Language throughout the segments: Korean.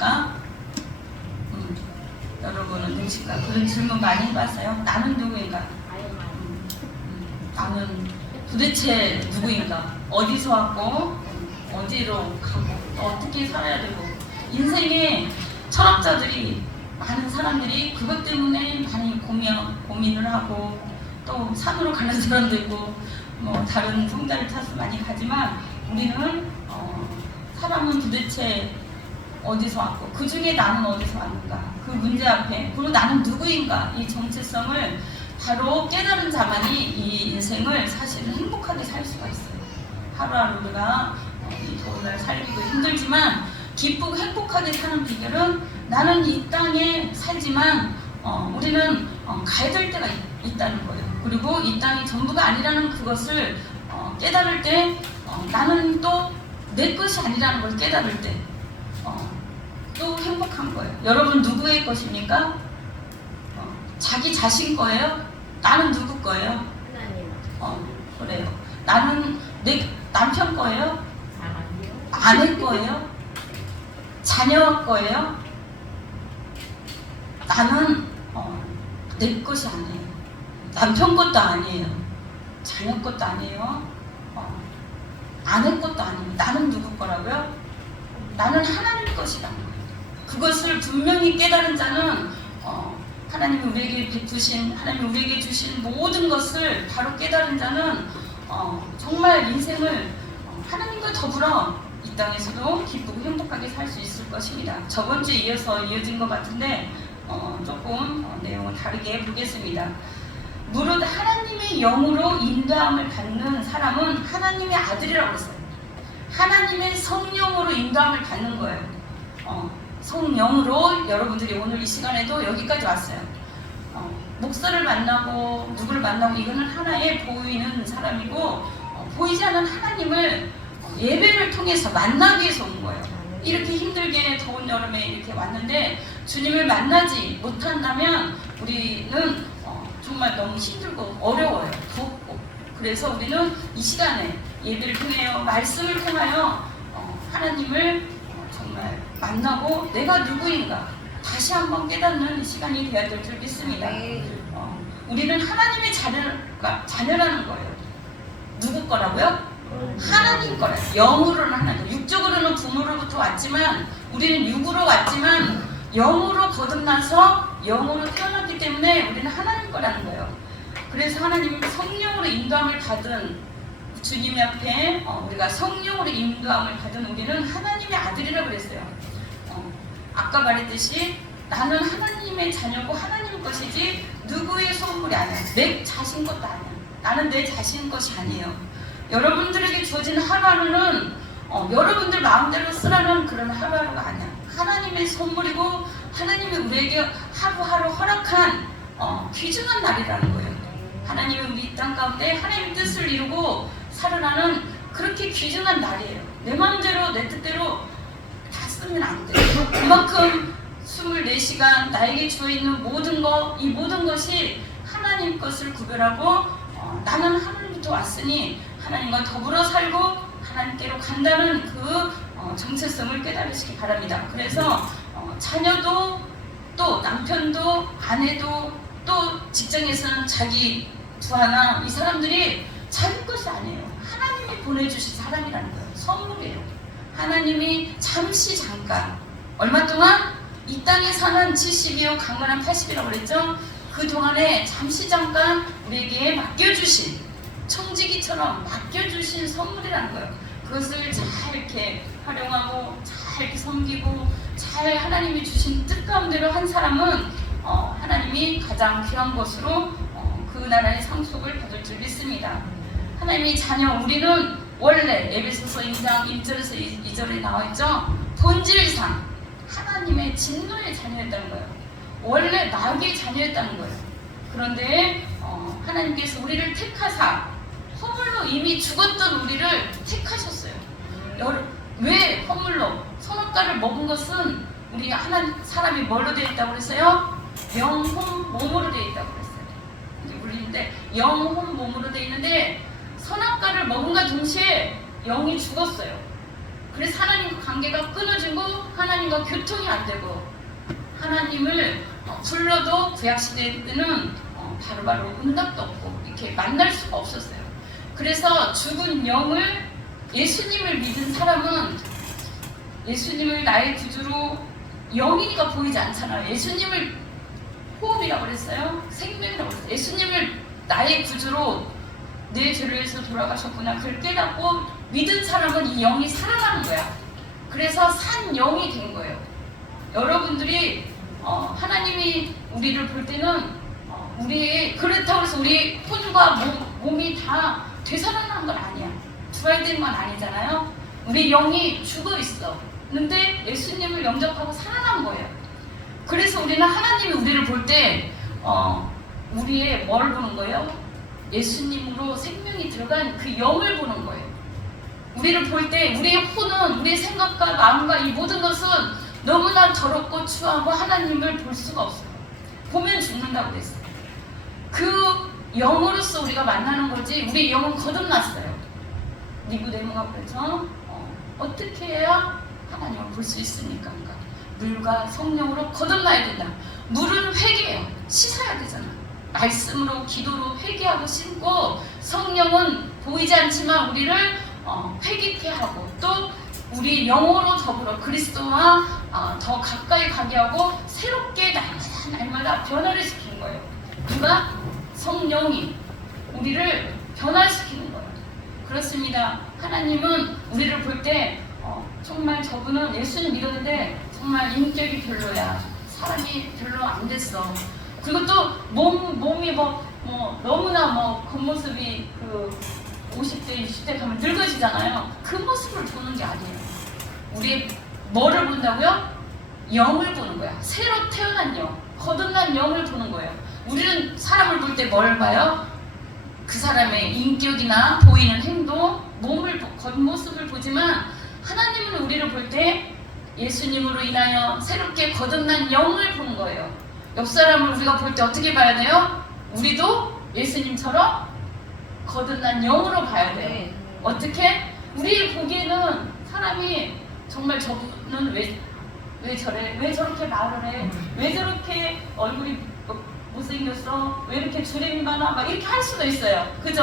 누구입니까? 여러분은 누구실까? 그런 질문 많이 해봤어요. 나는 누구인가? 나는 도대체 누구인가? 어디서 왔고 어디로 가고 어떻게 살아야 되고. 인생에 철학자들이 많은 사람들이 그것 때문에 많이 고민을 하고 또 산으로 가는 사람도 있고 뭐 다른 성자를 타서 많이 가지만 우리는 사람은 도대체 어디서 왔고 그 중에 나는 어디서 왔는가 그 문제 앞에 그리고 나는 누구인가 이 정체성을 바로 깨달은 자만이 이 인생을 사실은 행복하게 살 수가 있어요. 하루하루가 이 더운 날 살기도 힘들지만 기쁘고 행복하게 사는 비결은 나는 이 땅에 살지만 우리는 가야 될 때가 있다는 거예요. 그리고 이 땅이 전부가 아니라는 그것을 깨달을 때 나는 또 내 것이 아니라는 걸 깨달을 때 또 행복한 거예요. 여러분 누구의 것입니까? 자기 자신 거예요? 나는 누구 거예요? 하나님. 그래요. 나는 내 남편 거예요? 아내 거예요? 자녀 거예요? 나는 내 것이 아니에요. 남편 것도 아니에요. 자녀 것도 아니에요. 아내 것도 아니에요. 나는 누구 거라고요? 나는 하나님 것이라는 거예요. 그것을 분명히 깨달은 자는 하나님이 우리에게 베푸신, 하나님이 우리에게 주신 모든 것을 바로 깨달은 자는 정말 인생을 하나님과 더불어 이 땅에서도 기쁘고 행복하게 살 수 있을 것입니다. 저번 주에 이어진 것 같은데 조금 내용을 다르게 보겠습니다. 무릇 하나님의 영으로 인도함을 받는 사람은 하나님의 아들이라고 했어요. 하나님의 성령으로 인도함을 받는 거예요. 성령으로 여러분들이 오늘 이 시간에도 여기까지 왔어요. 목사를 만나고 누구를 만나고 이거는 하나의 보이는 사람이고 보이지 않는 하나님을 예배를 통해서 만나기 위해서 온 거예요. 이렇게 힘들게 더운 여름에 이렇게 왔는데 주님을 만나지 못한다면 우리는 정말 너무 힘들고 어려워요. 덥고. 그래서 우리는 이 시간에 예배를 통하여 말씀을 통하여 하나님을 정말 만나고 내가 누구인가 다시 한번 깨닫는 시간이 되어야 될 줄 믿습니다. 우리는 하나님의 자녀라는 거예요. 누구 거라고요? 하나님 거라요. 영으로는 하나님, 육적으로는 부모로부터 왔지만 우리는 육으로 왔지만 영으로 거듭나서 영으로 태어났기 때문에 우리는 하나님 거라는 거예요. 그래서 하나님 성령으로 인도함을 받은 주님 앞에 우리가 성령으로 인도함을 받은 우리는 하나님의 아들이라고 그랬어요. 아까 말했듯이 나는 하나님의 자녀고 하나님 것이지 누구의 소물이 아니야. 내 자신 것도 아니야. 나는 내 자신 것이 아니에요. 여러분들에게 주어진 하루하루는 여러분들 마음대로 쓰라는 그런 하루하루가 아니야. 하나님의 선물이고 하나님이 우리에게 하루하루 허락한 귀중한 날이라는 거예요. 하나님이 우리 이 땅 가운데 하나님의 뜻을 이루고 살아가는 그렇게 귀중한 날이에요. 내 마음대로 내 뜻대로 다 쓰면 안 돼요. 그만큼 24시간 나에게 주어있는 모든 것, 이 모든 것이 하나님 것을 구별하고 나는 하나님부터 왔으니 하나님과 더불어 살고 하나님께로 간다는 그 정체성을 깨달으시기 바랍니다. 그래서 자녀도 또 남편도 아내도 또 직장에서는 자기 부하나 이 사람들이 자기 것이 아니에요. 하나님이 보내주신 사람이라는 거예요. 선물이에요. 하나님이 잠시 잠깐 얼마 동안 이 땅에 사는 70이요 강건한 80이라고 그랬죠. 그 동안에 잠시 잠깐 우리에게 맡겨주신 청지기처럼 맡겨주신 선물이라는 거예요. 그것을 잘 이렇게 활용하고 잘 이렇게 섬기고 잘 하나님이 주신 뜻 가운데로 한 사람은 하나님이 가장 귀한 것으로 그 나라의 상속을 받을 줄 믿습니다. 하나님의 자녀 우리는 원래 에베소서 2장 1절에서 2절에 나와있죠. 본질상 하나님의 진노의 자녀였다는 거예요. 원래 마귀의 자녀였다는 거예요. 그런데 하나님께서 우리를 택하사 허물로 이미 죽었던 우리를 택하셨어요. 왜 허물로? 선악과를 먹은 것은 우리 사람이 뭘로 되어 있다고 그랬어요? 영혼 몸으로 되어 있다고 그랬어요. 우리인데 영혼 몸으로 되어 있는데 선악과를 먹은과 동시에 영이 죽었어요. 그래서 하나님과 관계가 끊어지고 하나님과 교통이 안 되고 하나님을 불러도 구약시대 때는 바로바로 응답도 없고 이렇게 만날 수가 없었어요. 그래서 죽은 영을 예수님을 믿은 사람은 예수님을 나의 구주로 영이니까 보이지 않잖아요. 예수님을 호흡이라고 그랬어요. 생명이라고 그랬어요. 예수님을 나의 구주로 내 죄를 위해서 돌아가셨구나. 그걸 깨닫고 믿은 사람은 이 영이 살아가는 거야. 그래서 산 영이 된 거예요. 여러분들이 하나님이 우리를 볼 때는 우리의 그렇다고 해서 우리 혼과 몸이 다 되살아나는 건 아니야. 부활된 건 아니잖아요. 우리 영이 죽어 있어. 근데 예수님을 영접하고 살아난 거예요. 그래서 우리는 하나님이 우리를 볼 때 우리의 뭘 보는 거예요? 예수님으로 생명이 들어간 그 영을 보는 거예요. 우리를 볼 때 우리의 혼은 우리의 생각과 마음과 이 모든 것은 너무나 더럽고 추하고 하나님을 볼 수가 없어요. 보면 죽는다고 그랬어요. 그 영으로서 우리가 만나는 거지 우리 영은 거듭났어요. 니고데모가 그래서 어떻게 해야 하나님을 볼 수 있습니까? 그러니까 물과 성령으로 거듭나야 된다. 물은 회개예요. 씻어야 되잖아. 말씀으로 기도로 회개하고 씻고 성령은 보이지 않지만 우리를 회개케 하고 또 우리 영으로 더불어 그리스도와 더 가까이 가게 하고 새롭게 날마다 변화를 시키는 거예요. 누가? 성령이 우리를 변화시키는 거예요. 그렇습니다. 하나님은 우리를 볼 때 정말 저분은 예수님 믿었는데 정말 인격이 별로야. 사람이 별로 안 됐어. 그리고 또 몸이 너무나 겉모습이 50대, 60대 가면 늙어지잖아요. 그 모습을 보는 게 아니에요. 우리 뭐를 본다고요? 영을 보는 거야. 새로 태어난 영, 거듭난 영을 보는 거예요. 우리는 사람을 볼 때 뭘 봐요? 그 사람의 인격이나 보이는 행동, 겉모습을 보지만 하나님은 우리를 볼 때 예수님으로 인하여 새롭게 거듭난 영을 보는 거예요. 옆 사람을 우리가 볼 때 어떻게 봐야 돼요? 우리도 예수님처럼 거듭난 영으로 봐야 돼요. 어떻게? 우리 보기에는 사람이 정말 저분은 왜 저래? 왜 저렇게 말을 해? 왜 저렇게 얼굴이 못생겼어? 왜 이렇게 주름이 많아? 막 이렇게 할 수도 있어요. 그죠?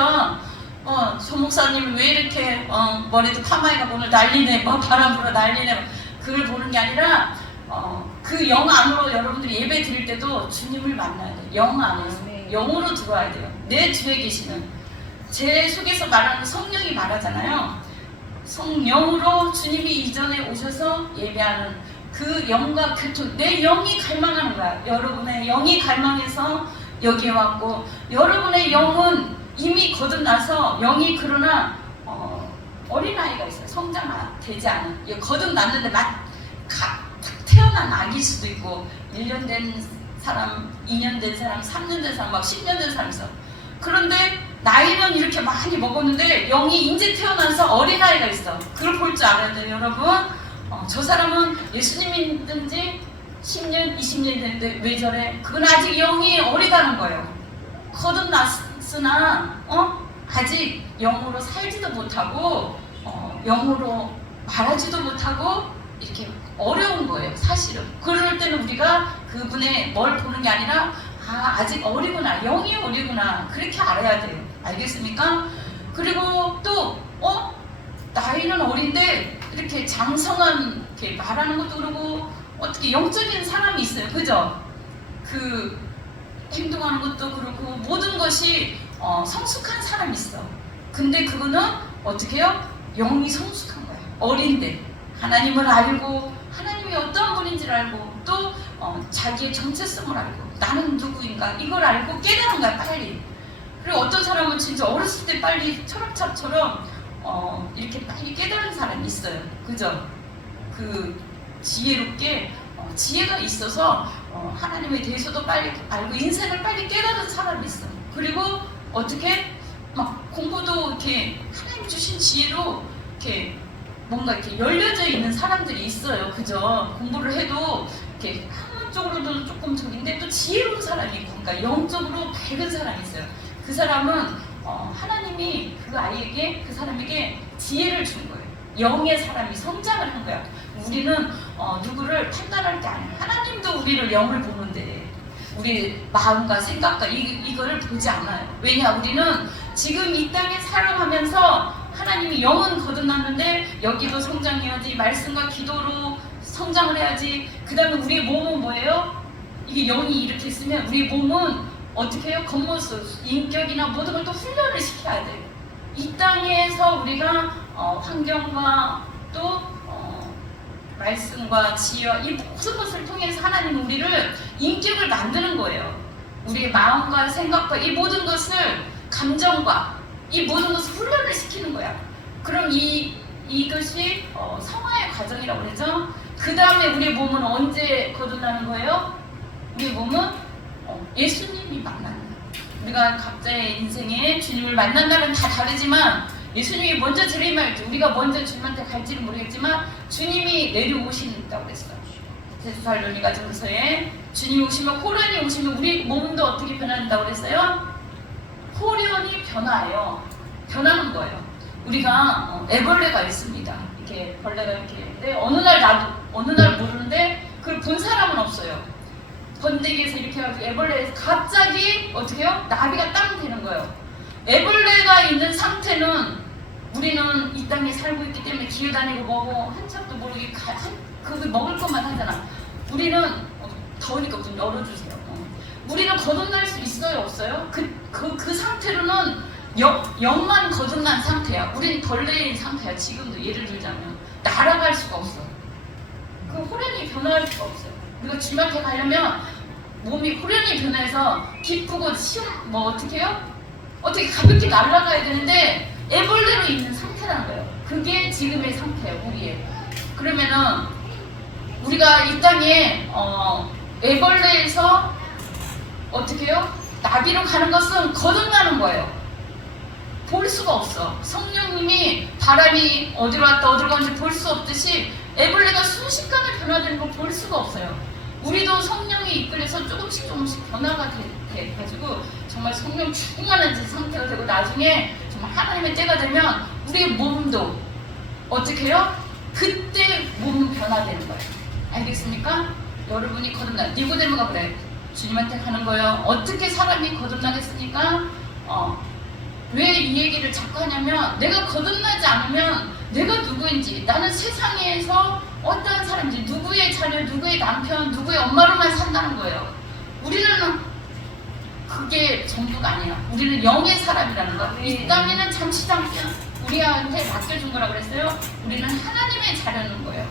저 목사님은 왜 이렇게 머리도 파마해가 오늘 난리네, 바람 불어 난리네. 그걸 보는 게 아니라 그 영 안으로 여러분들이 예배 드릴 때도 주님을 만나야 돼요. 영 안에서 영으로 들어와야 돼요. 내 뒤에 계시는 제 속에서 말하는 성령이 말하잖아요. 성령으로 주님이 이전에 오셔서 예배하는 그 영과 교통, 내 영이 갈망하는 거야. 여러분의 영이 갈망해서 여기에 왔고 여러분의 영은 이미 거듭나서 영이 그러나 어린아이가 있어요. 성장되지 않은 거듭났는데 태어난 아기일 수도 있고 1년 된 사람, 2년 된 사람, 3년 된 사람, 막 10년 된 사람 있어. 그런데 나이는 이렇게 많이 먹었는데 영이 이제 태어나서 어린아이가 있어. 그걸 볼 줄 알아야 돼요, 여러분. 저 사람은 예수님 믿든지 10년, 20년 됐는데 왜 저래? 그건 아직 영이 어리다는 거예요. 거듭났으나 아직 영으로 살지도 못하고 영으로 말하지도 못하고 이렇게 어려운 거예요, 사실은. 그럴 때는 우리가 그분의 뭘 보는 게 아니라 아직 어리구나, 영이 어리구나, 그렇게 알아야 돼요. 알겠습니까? 그리고 또 나이는 어린데 이렇게 장성한 이렇게 말하는 것도 그러고 어떻게 영적인 사람이 있어요, 그죠? 그 행동하는 것도 그렇고 모든 것이 성숙한 사람이 있어. 근데 그거는 어떻게 해요? 영이 성숙한 거예요. 어린데 하나님을 알고 하나님이 어떤 분인지를 알고 또 자기의 정체성을 알고 나는 누구인가 이걸 알고 깨달은 거야, 빨리. 그리고 어떤 사람은 진짜 어렸을 때 빨리 철학자처럼 이렇게 빨리 깨달은 사람이 있어요, 그죠? 그 지혜롭게 지혜가 있어서 하나님에 대해서도 빨리 알고 인생을 빨리 깨달은 사람이 있어. 그리고 어떻게 막 공부도 이렇게 하나님 주신 지혜로 이렇게 뭔가 이렇게 열려져 있는 사람들이 있어요, 그죠? 공부를 해도 이렇게 한쪽으로도 조금 저긴데 또 지혜로운 사람이 있고, 그러니까 영적으로 밝은 사람이 있어요. 그 사람은 하나님이 그 아이에게, 그 사람에게 지혜를 준 거예요. 영의 사람이 성장을 한 거야. 우리는 누구를 판단할 게 아니야. 하나님도 우리를 영을 보는데 우리 마음과 생각과 이거를 보지 않아요. 왜냐? 우리는 지금 이 땅에 살아가면서 하나님이 영은 거듭났는데 여기도 성장해야지, 말씀과 기도로 성장을 해야지. 그 다음에 우리의 몸은 뭐예요? 이게 영이 이렇게 있으면 우리 몸은 어떻게 해요? 겉모습, 인격이나 모든 걸 또 훈련을 시켜야 돼요. 이 땅에서 우리가 환경과 또 말씀과 지혜와 이 모든 것을 통해서 하나님은 우리를 인격을 만드는 거예요. 우리의 마음과 생각과 이 모든 것을, 감정과 이 모든 것을 훈련을 시키는 거야. 그럼 이것이 성화의 과정이라고 그러죠. 그 다음에 우리의 몸은 언제 거듭나는 거예요? 우리의 몸은 예수님이 만나는 거예요. 우리가 각자의 인생에 주님을 만난 날은 다 다르지만 예수님이 먼저 재림할지, 우리가 먼저 주님한테 갈지는 모르겠지만 주님이 내려오신다고 그랬어요. 데살로니가 전서에 주님이 오시면, 호련히 오시면 우리 몸도 어떻게 변한다고 그랬어요? 호련히 변화해요. 변하는 거예요. 우리가 애벌레가 있습니다. 이렇게 벌레가 이렇게 있는데 어느 날 모르는데 그걸 본 사람은 없어요. 번데기에서 이렇게 해가지고 애벌레에서 갑자기 어떻게 해요? 나비가 땅 되는 거예요. 애벌레가 있는 상태는 우리는 이 땅에 살고 있기 때문에 기어다니고 뭐고 한참도 모르게 그거 먹을 것만 하잖아. 우리는 더우니까 좀 열어주세요. 우리는 거듭날 수 있어요? 없어요? 그 상태로는 영만 거듭난 상태야. 우린 벌레인 상태야. 지금도 예를 들자면 날아갈 수가 없어. 그 호련히 변화할 수가 없어요. 우리가 주님한테 가려면 몸이 호련히 변해서 기쁘고 뭐 어떻게 해요? 어떻게 가볍게 날아가야 되는데 애벌레로 있는 상태라는 거예요. 그게 지금의 상태예요. 우리의. 그러면은 우리가 이 땅에 애벌레에서 어떻게 해요? 나비로 가는 것은 거듭나는 거예요. 볼 수가 없어. 성령님이 바람이 어디로 왔다 어디로 가는지 볼 수 없듯이 애벌레가 순식간에 변화되는 걸 볼 수가 없어요. 우리도 성령이 이끌려서 조금씩 변화가 돼가지고 정말 성령 충만한 상태가 되고 나중에 정말 하나님의 때가 되면 우리의 몸도 어떻게 해요? 그때 몸은 변화되는 거예요. 알겠습니까? 여러분이 거듭나. 니고데모가 그래. 주님한테 가는 거예요. 어떻게 사람이 거듭나겠습니까? 왜 이 얘기를 자꾸 하냐면 내가 거듭나지 않으면 내가 누구인지, 나는 세상에서 어떠한 사람인지, 누구의 자녀, 누구의 남편, 누구의 엄마로만 산다는 거예요. 우리는 그게 전부가 아니야. 우리는 영의 사람이라는 거. 이 땅에는 잠시 우리한테 맡겨준 거라고 그랬어요. 우리는 하나님의 자녀는 거예요.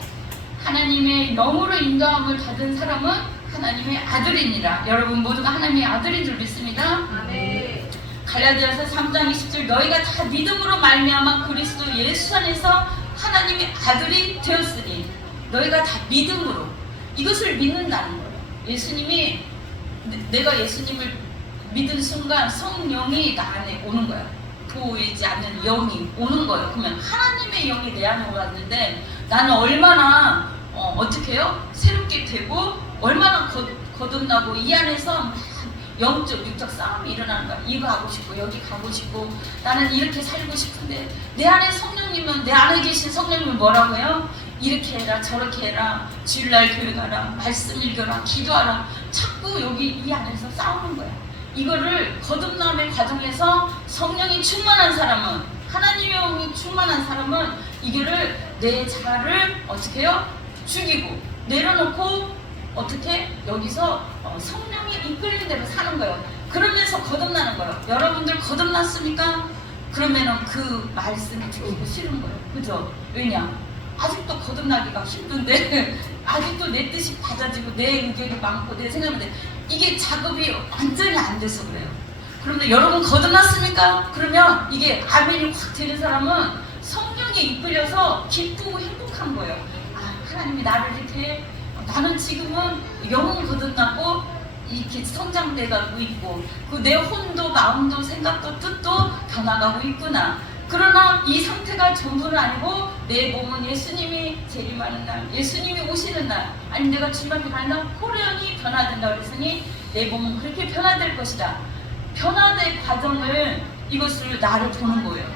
하나님의 영으로 인도함을 받은 사람은 하나님의 아들이니라. 여러분 모두가 하나님의 아들인 줄 믿습니다. 아멘. 갈라디아서 3장 20절, 너희가 다 믿음으로 말미암아 그리스도 예수 안에서 하나님의 아들이 되었으니. 너희가 다 믿음으로, 이것을 믿는다는 거예요. 예수님이, 내가 예수님을 믿은 순간 성령이 나 안에 오는 거야. 보이지 않는 영이 오는 거예요. 그러면 하나님의 영이 내 안에 왔는데 나는 얼마나 어떻게 해요? 새롭게 되고 얼마나 거듭나고 이 안에서 영적, 육적 싸움이 일어나는 거야. 이거 하고 싶고 여기 가고 싶고 나는 이렇게 살고 싶은데 내 안에 성령님은, 내 안에 계신 성령님은 뭐라고 해요? 이렇게 해라 저렇게 해라, 주일날 교육하라, 말씀 읽어라, 기도하라. 자꾸 여기 이 안에서 싸우는 거야. 이거를 거듭남의 과정에서 성령이 충만한 사람은, 하나님의 영이 충만한 사람은 이거를 내 자아를 어떻게 해요? 죽이고 내려놓고 어떻게 여기서 성령이 이끌리는 대로 사는 거예요. 그러면서 거듭나는 거예요. 여러분들 거듭났습니까? 그러면은 그 말씀이 죽이고 싫은 거예요. 그죠? 왜냐? 아직도 거듭나기가 힘든데 아직도 내 뜻이 받아지고 내 의견이 많고 내 생각이 돼. 이게 작업이 완전히 안 돼서 그래요. 그런데 여러분 거듭났습니까? 그러면 이게 아멘이 확 되는 사람은 성령에 이끌려서 기쁘고 행복한 거예요. 아, 하나님이 나를 이렇게, 나는 지금은 영은 거듭났고 이렇게 성장돼가고 있고 그 내 혼도 마음도 생각도 뜻도 변화가고 있구나. 그러나 이 상태가 전부는 아니고 내 몸은 예수님이 재림하는 날, 예수님이 오시는 날, 아니 내가 주님한테 가는 날 호련히 변화된다 그랬으니 내 몸은 그렇게 변화될 것이다. 변화될 과정을, 이것을 나를 보는 거예요.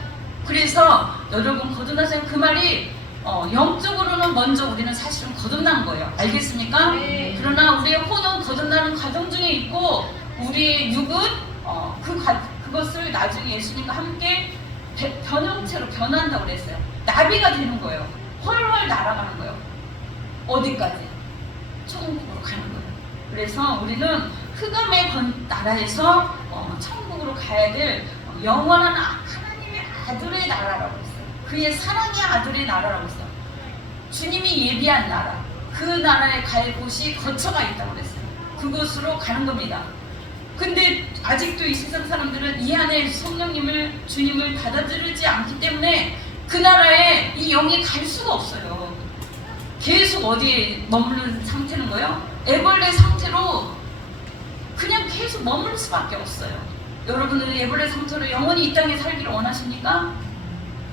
그래서 여러분 거듭나서 그 말이 영적으로는 먼저 우리는 사실은 거듭난 거예요. 알겠습니까? 네. 그러나 우리의 혼은 거듭나는 과정 중에 있고 우리의 육은 그것을 나중에 예수님과 함께 변형체로 변한다고 그랬어요. 나비가 되는 거예요. 훨훨 날아가는 거예요. 어디까지? 천국으로 가는 거예요. 그래서 우리는 흑암의 나라에서 천국으로 가야 될 영원한 하나님의 아들의 나라라고 했어요. 그의 사랑의 아들의 나라라고 했어요. 주님이 예비한 나라, 그 나라에 갈 곳이 거처가 있다고 그랬어요. 그곳으로 가는 겁니다. 근데 아직도 이 세상 사람들은 이 안에 성령님을, 주님을 받아들이지 않기 때문에 그 나라에 이 영이 갈 수가 없어요. 계속 어디에 머무르는 상태는 거예요? 애벌레 상태로 그냥 계속 머무를 수밖에 없어요. 여러분들은 애벌레 상태로 영원히 이 땅에 살기를 원하십니까?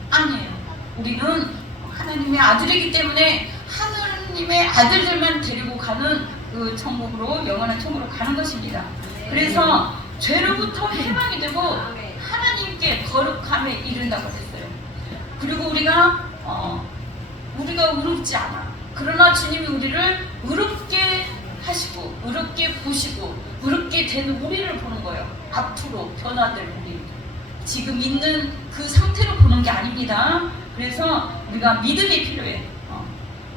아니에요. 우리는 하나님의 아들이기 때문에 하나님의 아들들만 데리고 가는 그 천국으로, 영원한 천국으로 가는 것입니다. 그래서 죄로부터 해방이 되고 하나님께 거룩함에 이른다고 했어요. 그리고 우리가 의롭지 않아. 그러나 주님이 우리를 의롭게 하시고 의롭게 보시고 의롭게 된 우리를 보는 거예요. 앞으로 변화될 우리, 지금 있는 그 상태로 보는 게 아닙니다. 그래서 우리가 믿음이 필요해.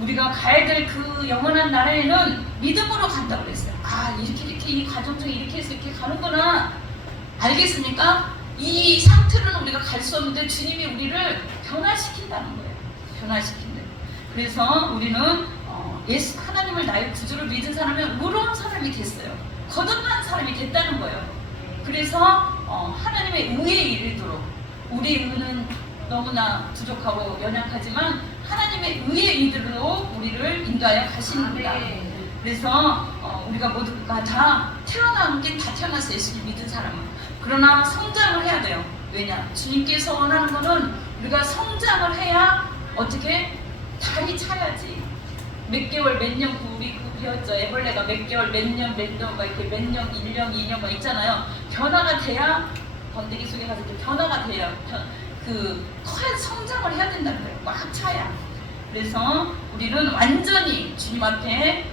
우리가 가야 될 그 영원한 나라에는 믿음으로 간다고 그랬어요. 아, 이렇게 이 과정 중에 이렇게 해서 이렇게 가는구나. 알겠습니까? 이 상태로는 우리가 갈 수 없는데 주님이 우리를 변화시킨다는 거예요. 변화시킨다. 그래서 우리는 하나님을 나의 구주로 믿은 사람은 의로운 사람이 됐어요. 거듭난 사람이 됐다는 거예요. 그래서 하나님의 의에 이르도록, 우리 의는 너무나 부족하고 연약하지만 하나님의 의에 이르도록 우리를 인도하여 가십니다. 그래서 우리가 모두가 다 태어난 게 다 태어났어요. 예수님 믿은 사람은. 그러나 성장을 해야 돼요. 왜냐? 주님께서 원하는 거는 우리가 성장을 해야 어떻게? 달이 차야지. 몇 개월, 몇 년, 우리 배웠죠. 애벌레가 몇 개월, 몇 년, 막 이렇게 몇 년, 1년, 2년 막 있잖아요. 변화가 돼야, 번데기 속에 가서 이렇게 변화가 돼야, 커야 성장을 해야 된다는 거예요. 꽉 차야. 그래서 우리는 완전히 주님 앞에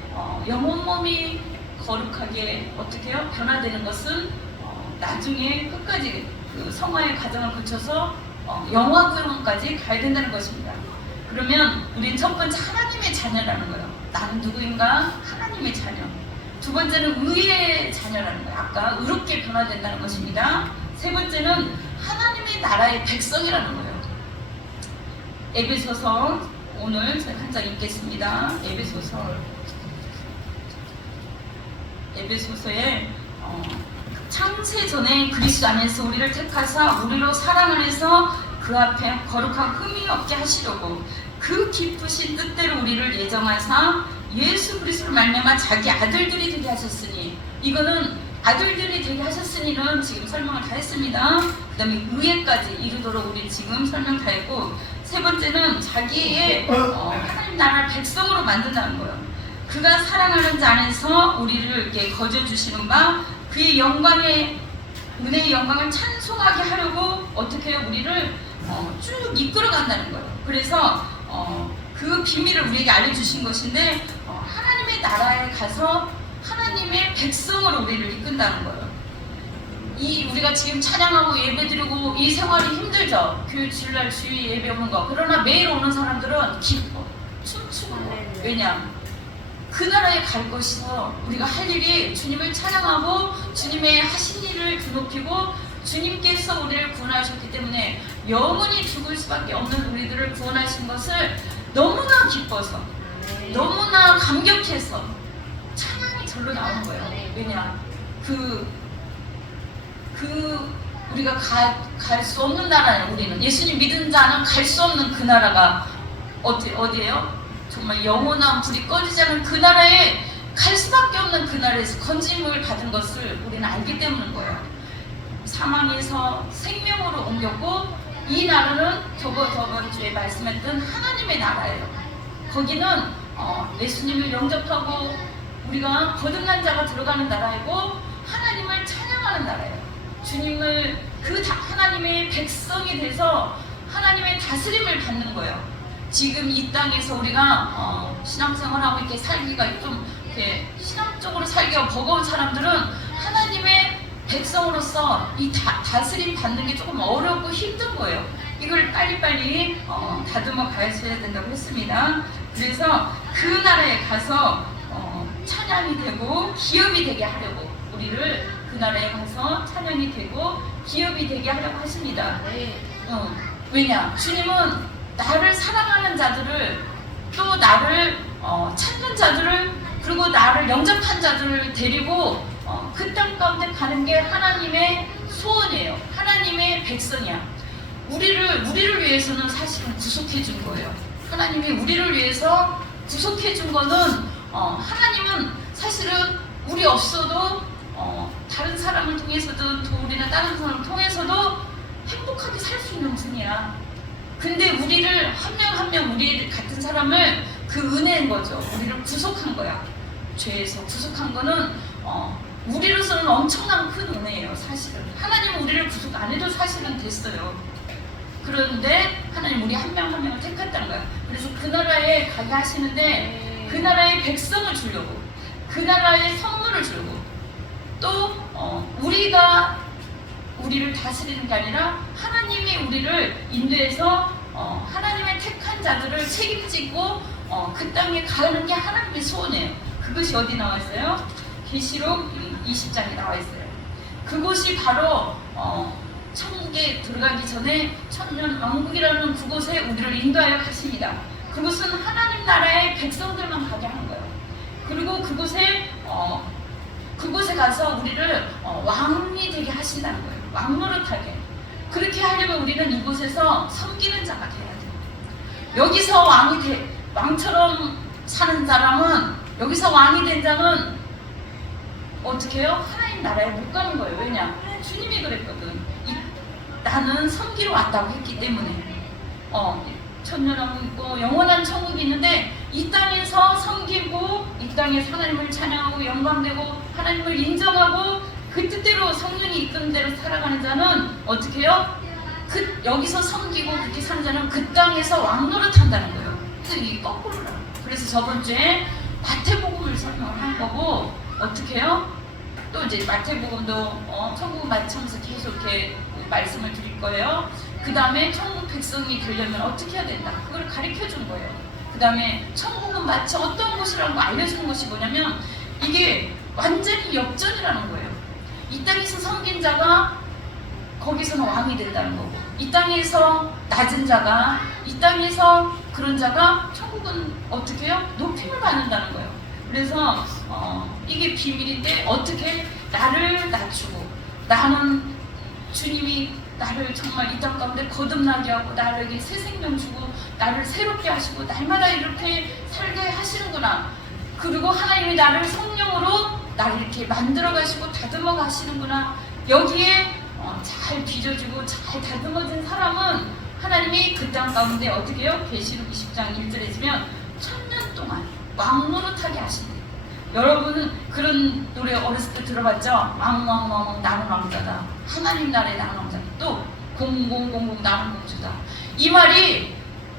영혼 몸이 거룩하게 어떻게 해요? 변화되는 것은 나중에 끝까지 그 성화의 과정을 거쳐서 영화구원까지 가야 된다는 것입니다. 그러면 우린 첫 번째 하나님의 자녀라는 거예요. 나는 누구인가? 하나님의 자녀. 두 번째는 의의 자녀라는 거예요. 아까 의롭게 변화된다는 것입니다. 세 번째는 하나님의 나라의 백성이라는 거예요. 에베소서, 오늘 제가 한 장 읽겠습니다. 에베소서에 창세 전에 그리스도 안에서 우리를 택하사 우리로 사랑을 해서 그 앞에 거룩한 흠이 없게 하시려고 그 기쁘신 뜻대로 우리를 예정하사 예수 그리스도를 말미암아 자기 아들들이 되게 하셨으니, 이거는 아들들이 되게 하셨으니는 지금 설명을 다 했습니다. 그 다음에 의에까지 이르도록 우리 지금 설명 다 했고, 세 번째는 자기의 하나님 나라를 백성으로 만든다는 거예요. 그가 사랑하는 자 안에서 우리를 이렇게 거저주시는 바 그의 영광의 은혜의 영광을 찬송하게 하려고 어떻게 해요? 우리를 쭉 이끌어 간다는 거예요. 그래서 그 비밀을 우리에게 알려주신 것인데 하나님의 나라에 가서 하나님의 백성으로 우리를 이끈다는 거예요. 우리가 지금 찬양하고 예배드리고 이 생활이 힘들죠. 교회 주일날 주일 예배 오는 거. 그러나 매일 오는 사람들은 기뻐, 춤추고. 왜냐? 그 나라에 갈 것이서 우리가 할 일이 주님을 찬양하고 주님의 하신 일을 드높이고 주님께서 우리를 구원하셨기 때문에 영원히 죽을 수밖에 없는 우리들을 구원하신 것을 너무나 기뻐서, 너무나 감격해서 찬양이 절로 나오는 거예요. 왜냐? 우리가 갈 수 없는 나라예요. 우리는 예수님 믿은 자는 갈 수 없는 그 나라가 어디예요? 정말 영원한 불이 꺼지지 않은 그 나라에 갈 수밖에 없는 그 나라에서 건짐을 받은 것을 우리는 알기 때문인 거예요. 사망에서 생명으로 옮겼고, 이 나라는 저번 주에 말씀했던 하나님의 나라예요. 거기는 예수님을 영접하고 우리가 거듭난 자가 들어가는 나라이고 하나님을 찬양하는 나라예요. 주님을 하나님의 백성이 돼서 하나님의 다스림을 받는 거예요. 지금 이 땅에서 우리가 신앙생활하고 이렇게 살기가 좀 이렇게 신앙적으로 살기가 버거운 사람들은 하나님의 백성으로서 이 다스림 받는 게 조금 어렵고 힘든 거예요. 이걸 빨리빨리 다듬어 가셔야 된다고 했습니다. 그래서 그 나라에 가서 찬양이 되고 기업이 되게 하려고, 우리를 그 나라에 가서 찬양이 되고 기업이 되게 하려고 하십니다. 왜냐? 주님은 나를 사랑하는 자들을, 또 나를 찾는 자들을, 그리고 나를 영접한 자들을 데리고 그 땅 가운데 가는 게 하나님의 소원이에요. 하나님의 백성이야. 우리를 위해서는 사실은 구속해 준 거예요. 하나님이 우리를 위해서 구속해 준 거는 하나님은 사실은 우리 없어도 다른 사람을 통해서든 우리나 다른 사람을 통해서도 행복하게 살 수 있는 분이야. 근데 우리를 한 명 한 명 우리 같은 사람을 그 은혜인 거죠. 우리를 구속한 거야. 죄에서 구속한 거는 우리로서는 엄청난 큰 은혜예요. 사실은 하나님은 우리를 구속 안 해도 사실은 됐어요. 그런데 하나님 우리 한 명 한 명을 택했다는 거야. 그래서 그 나라에 가게 하시는데 그 나라의 백성을 주려고, 그 나라의 선물을 주려고, 또 우리가 우리를 다스리는 게 아니라 하나님이 우리를 인도해서 하나님의 택한 자들을 책임지고 그 땅에 가는 게 하나님의 소원이에요. 그것이 어디 나와 있어요? 계시록 20장에 나와 있어요. 그곳이 바로 천국에 들어가기 전에 천년 왕국이라는 그곳에 우리를 인도하여 가십니다. 그곳은 하나님 나라의 백성들만 가게 하는 거예요. 그리고 그곳에 가서 우리를 왕이 되게 하신다는 거예요. 왕노릇하게. 그렇게 하려면 우리는 이곳에서 섬기는 자가 돼야 돼요. 여기서 왕처럼 사는 사람은, 여기서 왕이 된 자는 어떻게 해요? 하나님 나라에 못 가는 거예요. 왜냐? 주님이 그랬거든. 나는 섬기러 왔다고 했기 때문에. 천년왕국, 영원한 천국이 있는데 이 땅에서 섬기고, 이 땅에서 하나님을 찬양하고 영광되고 하나님을 인정하고 그 뜻대로 성령이 이끄는 대로 살아가는 자는 어떻게 해요? 여기서 섬기고 그렇게 사는 자는 그 땅에서 왕노릇 한다는 거예요. 그래서 이게 거꾸로라. 그래서 저번 주에 마태복음을 설명을 한 거고, 어떻게 해요? 또 이제 마태복음도 천국을 맞추면서 계속 이렇게 말씀을 드릴 거예요. 그 다음에 천국 백성이 되려면 어떻게 해야 된다, 그걸 가르쳐 준 거예요. 그 다음에 천국은 마치 어떤 곳이라는 거 알려주는 것이 뭐냐면, 이게 완전히 역전이라는 거예요. 이 땅에서 섬긴 자가 거기서는 왕이 된다는 거고, 이 땅에서 낮은 자가, 이 땅에서 그런 자가 천국은 어떻게 해요? 높임을 받는다는 거예요. 그래서 이게 비밀인데, 어떻게 나를 낮추고, 나는 주님이 나를 정말 이 땅 가운데 거듭나게 하고 나에게 새 생명 주고 나를 새롭게 하시고 날마다 이렇게 살게 하시는구나. 그리고 하나님이 나를 성령으로 나를 이렇게 만들어 가시고 다듬어 가시는구나. 여기에 잘 빚어지고 잘 다듬어진 사람은 하나님이 그 땅 가운데 어떻게 해요? 계시록 20장 1절에 보면 1000년 동안 왕노릇하게 하신대요. 여러분은 그런 노래 어렸을 때 들어봤죠? 왕왕왕왕 나는 왕자다. 하나님 나라의 나는 왕자다. 또 공공공공 나는 공주다. 이 말이,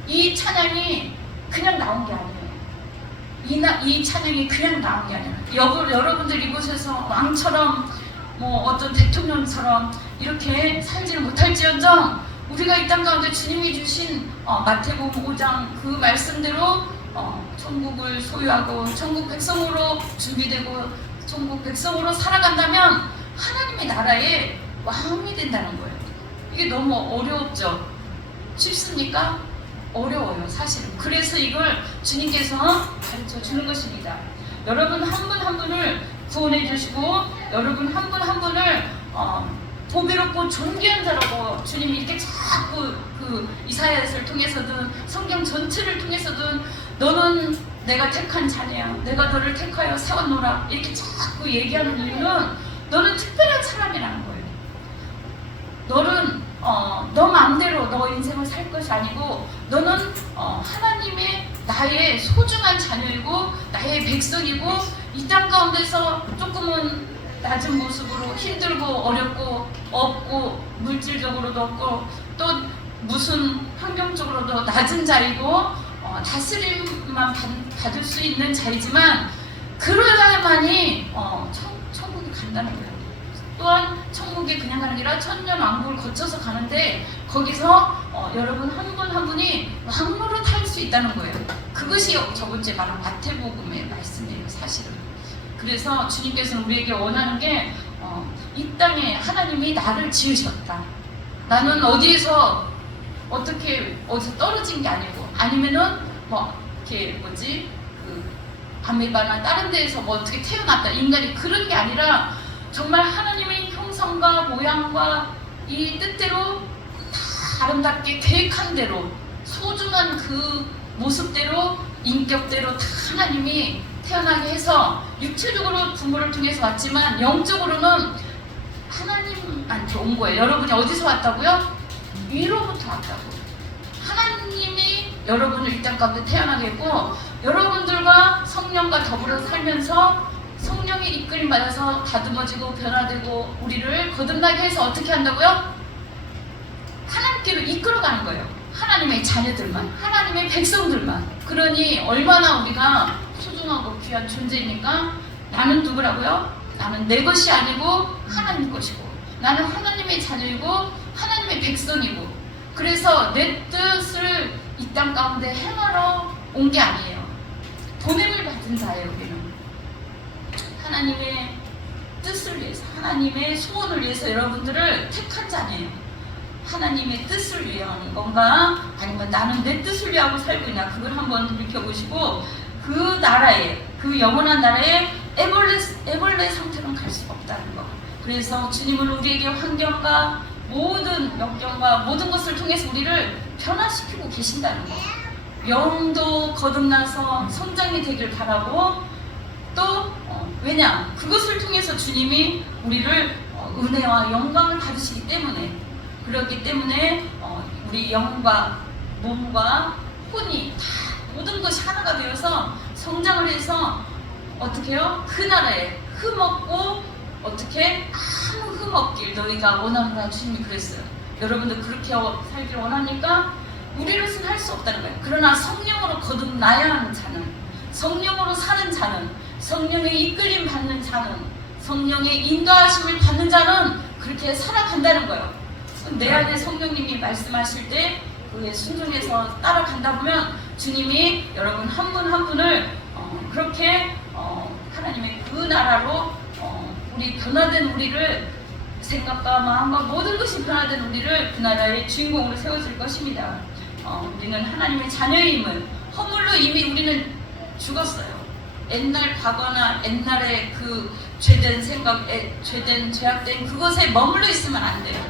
이 찬양이 그냥 나온 게 아니에요. 이 찬양이 그냥 나온 게 아니에요. 여러분들 이곳에서 왕처럼 어떤 대통령처럼 이렇게 살지는 못할지언정, 우리가 이 땅 가운데 주님이 주신 마태복음 5장 그 말씀대로 천국을 소유하고 천국 백성으로 준비되고 천국 백성으로 살아간다면 하나님의 나라의 왕이 된다는 거예요. 이게 너무 어렵죠? 쉽습니까? 어려워요, 사실은. 그래서 이걸 주님께서 가르쳐 주는 것입니다. 여러분 한 분 한 분을 구원해 주시고, 여러분 한 분 한 분을 보배롭고 존귀한 자라고 주님이 이렇게 자꾸 그 이사야서를 통해서든 성경 전체를 통해서든 너는 내가 택한 자녀야, 내가 너를 택하여 세웠노라, 이렇게 자꾸 얘기하는 이유는 너는 특별한 사람이라는 거예요. 너는 너 마음대로 너 인생을 살 것이 아니고, 너는 하나님의 나의 소중한 자녀이고 나의 백성이고, 이 땅 가운데서 조금은 낮은 모습으로 힘들고 어렵고 없고 물질적으로도 없고 또 무슨 환경적으로도 낮은 자이고 다스림만 받을 수 있는 자이지만 그러야만이 천국에 간다는 거예요. 또한 천국에 그냥 가는 게 아니라 천년왕국을 거쳐서 가는데 거기서 여러분 한 분 한 분이 왕로로 탈 수 있다는 거예요. 그것이 저번주에 말한 마태복음의 말씀이에요, 사실은. 그래서 주님께서는 우리에게 원하는 게 이 땅에 하나님이 나를 지으셨다. 나는 어디서 떨어진 게 아니고, 아니면은 이렇게 아메바나 다른 데에서 어떻게 태어났다, 인간이 그런 게 아니라 정말 하나님의 형상과 모양과 이 뜻대로 다 아름답게 계획한 대로, 소중한 그 모습대로, 인격대로 다 하나님이 태어나게 해서 육체적으로 부모를 통해서 왔지만 영적으로는 하나님한테 온 거예요. 여러분이 어디서 왔다고요? 위로부터 왔다고. 하나님이 여러분을 이 땅 가운데 태어나게 했고, 여러분들과 성령과 더불어 살면서 성령의 이끌림 받아서 다듬어지고 변화되고 우리를 거듭나게 해서 어떻게 한다고요? 하나님께로 이끌어가는 거예요. 하나님의 자녀들만, 하나님의 백성들만. 그러니 얼마나 우리가 소중하고 귀한 존재입니까? 나는 누구라고요? 나는 내 것이 아니고 하나님 것이고, 나는 하나님의 자녀이고 하나님의 백성이고, 그래서 내 뜻을 이 땅 가운데 행하러 온 게 아니에요. 보냄을 받은 자예요. 우리는 하나님의 뜻을 위해서, 하나님의 소원을 위해서 여러분들을 택한 자네요. 하나님의 뜻을 위한 건가, 아니면 나는 내 뜻을 위하고 살고 있냐, 그걸 한번 돌이켜보시고 그 나라에, 그 영원한 나라에 애벌레 상태로는 갈 수가 없다는 거. 그래서 주님은 우리에게 환경과 모든 역경과 모든 것을 통해서 우리를 변화시키고 계신다는 거. 영도 거듭나서 성장이 되길 바라고, 또 왜냐? 그것을 통해서 주님이 우리를 은혜와 영광을 받으시기 때문에, 그렇기 때문에 우리 영과 몸과 혼이 다 모든 것이 하나가 되어서 성장을 해서 어떻게 해요? 그 나라에 흠없고, 어떻게 아무 흠없길 너희가 원하노라. 주님이 그랬어요. 여러분들 그렇게 살기를 원합니까? 우리로서는 할 수 없다는 거예요. 그러나 성령으로 거듭나야 하는 자는, 성령으로 사는 자는, 성령의 이끌림 받는 자는, 성령의 인도하심을 받는 자는 그렇게 살아간다는 거예요. 내 안에 성령님이 말씀하실 때 그에 순종해서 따라간다 보면 주님이 여러분 한 분 한 분을 그렇게 하나님의 그 나라로 우리 변화된 우리를, 생각과 마음과 모든 것이 변화된 우리를 그 나라의 주인공으로 세워줄 것입니다. 우리는 하나님의 자녀임을, 허물로 이미 우리는 죽었어요. 옛날 과거나 옛날에 그 죄된 생각, 죄된 죄악된 그것에 머물러 있으면 안 돼요.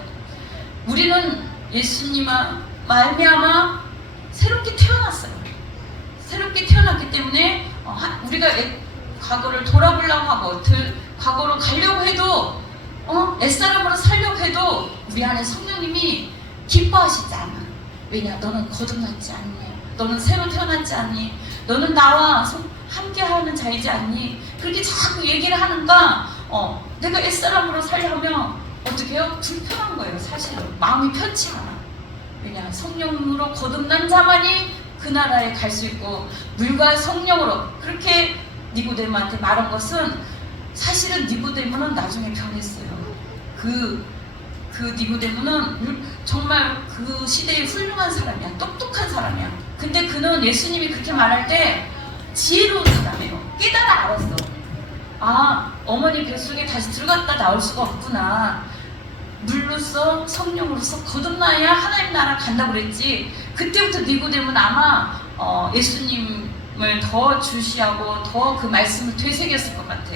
우리는 예수님과 말미암아 새롭게 태어났어요. 새롭게 태어났기 때문에 우리가 과거를 돌아보려고 하고 과거로 가려고 해도 옛사람으로 살려고 해도 우리 안에 성령님이 기뻐하시지 않아. 왜냐? 너는 거듭났지 않니? 너는 새로 태어났지 않니? 너는 나와 함께하는 자이지 않니? 그렇게 자꾸 얘기를 하는가? 내가 옛사람으로 살려면 어떻게 해요? 불편한 거예요. 사실은 마음이 편치 않아. 왜냐? 성령으로 거듭난 자만이 그 나라에 갈 수 있고, 물과 성령으로, 그렇게 니고데모한테 말한 것은, 사실은 니고데모는 나중에 변했어요. 그 니고데모는 정말 그 시대의 훌륭한 사람이야. 똑똑한 사람이야. 근데 그는 예수님이 그렇게 말할 때 지혜로운 사람이에요. 깨달아 알았어. 어머니 뱃속에 다시 들어갔다 나올 수가 없구나. 물로서 성령으로서 거듭나야 하나님 나라 간다고 그랬지. 그때부터 니고데모는 아마 예수님을 더 주시하고 더 그 말씀을 되새겼을 것 같아.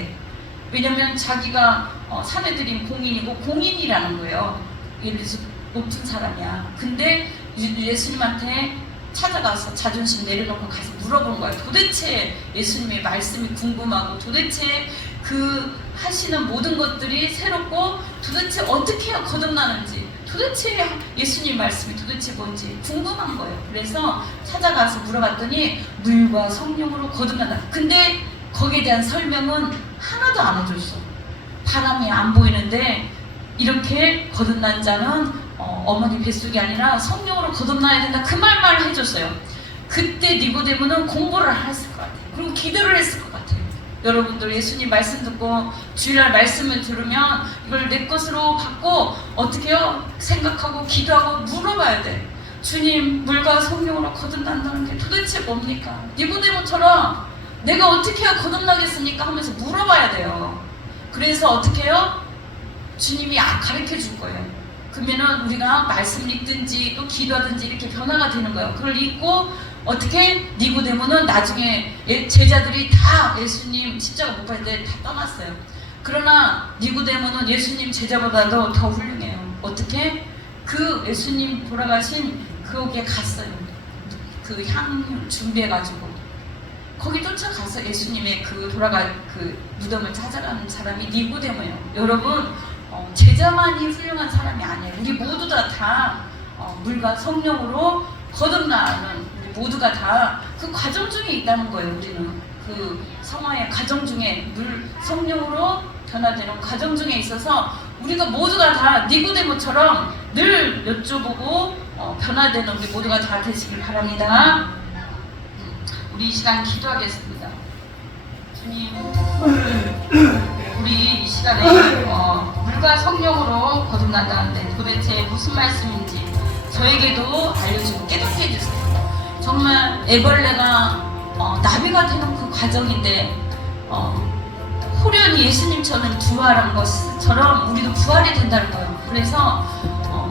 왜냐면 자기가 사내들인 공인이고 공인이라는 거예요. 예를 들어서 높은 사람이야. 근데 예수님한테 찾아가서 자존심 내려놓고 가서 물어본 거야. 도대체 예수님의 말씀이 궁금하고, 도대체 그 하시는 모든 것들이 새롭고, 도대체 어떻게 해야 거듭나는지, 도대체 예수님 말씀이 도대체 뭔지 궁금한 거예요. 그래서 찾아가서 물어봤더니 물과 성령으로 거듭난다. 근데 거기에 대한 설명은 하나도 안 해줬어. 바람이 안 보이는데 이렇게 거듭난 자는 어머니 뱃속이 아니라 성령으로 거듭나야 된다. 그 말만 해줬어요. 그때 니고데모는 공부를 했을 것 같아요. 그리고 기도를 했을 것 같아요. 여러분들 예수님 말씀 듣고 주일날 말씀을 들으면 이걸 내 것으로 받고 어떻게 해요? 생각하고 기도하고 물어봐야 돼. 주님, 물과 성령으로 거듭난다는 게 도대체 뭡니까? 니고데모처럼 내가 어떻게 해야 거듭나겠습니까? 하면서 물어봐야 돼요. 그래서 어떻게 해요? 주님이 가르쳐 줄 거예요. 그러면은 우리가 말씀 읽든지 또 기도하든지 이렇게 변화가 되는 거예요. 그걸 읽고 어떻게 니고데모는 나중에 제자들이 다 예수님 십자가 못 박을 때 다 떠났어요. 그러나 니고데모는 예수님 제자보다도 더 훌륭해요. 어떻게? 그 예수님 돌아가신 거기에 갔어요. 그 향 준비해가지고 거기 쫓아가서 예수님의 그 그 무덤을 찾아가는 사람이 니고데모예요. 여러분, 제자만이 훌륭한 사람이 아니에요. 우리 모두가 다 물과 성령으로 거듭나는, 우리 모두가 다 그 과정 중에 있다는 거예요. 우리는 그 성화의 과정 중에 물 성령으로 변화되는 과정 중에 있어서 우리가 모두가 다 니고데모처럼 늘 여쭤보고 변화되는 우리 모두가 다 되시길 바랍니다. 우리 이 시간 기도하겠습니다. 주님, 우리 이 시간에 물과 성령으로 거듭난다는데 도대체 무슨 말씀인지 저에게도 알려주고 깨닫게 해주세요. 정말 애벌레가 나비가 되는 그 과정인데 호련히 예수님처럼 부활한 것처럼 우리도 부활이 된다는 거예요. 그래서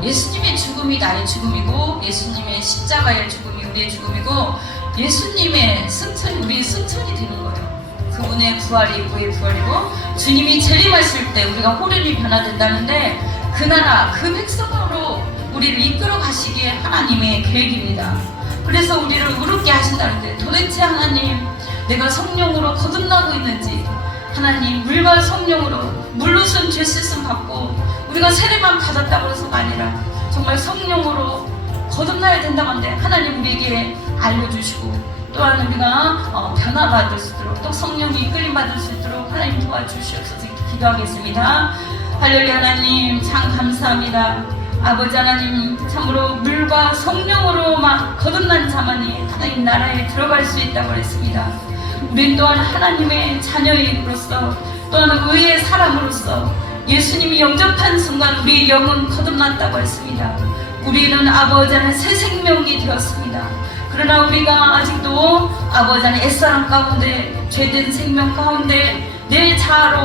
예수님의 죽음이 나의 죽음이고 예수님의 십자가의 죽음이 우리의 죽음이고 예수님의 승천이 우리의 승천이 되는 거예요. 그분의 부활이 우리의 부활이고 주님이 재림하실 때 우리가 호련히 변화된다는데 그 나라 그 백성으로 우리를 이끌어 가시기에 하나님의 계획입니다. 그래서 우리를 의롭게 하신다는데 도대체 하나님, 내가 성령으로 거듭나고 있는지, 하나님 물과 성령으로 물로선 죄 씻음 받고 우리가 세례만 받았다고 해서가 아니라 정말 성령으로 거듭나야 된다고 하는데 하나님 우리에게 알려주시고 또한 우리가 변화받을 수 있도록 또 성령이 이끌림 받을 수 있도록 하나님 도와주시옵소서. 기도하겠습니다. 할렐루야. 하나님 참 감사합니다. 아버지 하나님, 참으로 물과 성령으로만 거듭난 자만이 하나님 나라에 들어갈 수 있다고 했습니다. 우린 또한 하나님의 자녀임으로써 또한 의의 사람으로서 예수님이 영접한 순간 우리의 영은 거듭났다고 했습니다. 우리는 아버지 안에 새 생명이 되었습니다. 그러나 우리가 아직도 아버지 안에 옛사람 가운데 죄된 생명 가운데 내 자아로